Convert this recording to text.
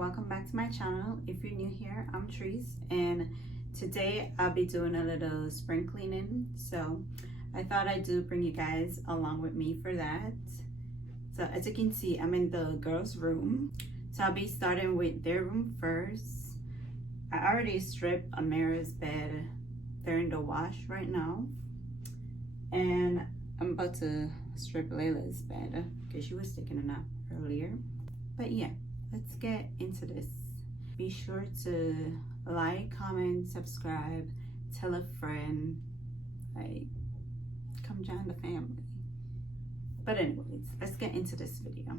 welcome back to my channel. If you're new here, I'm Treese, and today I'll be doing a little spring cleaning. So I thought I'd bring you guys along with me for that. So as you can see, I'm in the girls' room. So I'll be starting with their room first. I already stripped Amara's bed. They're in the wash right now. And I'm about to strip Layla's bed because she was taking a nap earlier. But yeah, let's get into this. Be sure to like, comment, subscribe, tell a friend, like, come join the family. But anyways, let's get into this video.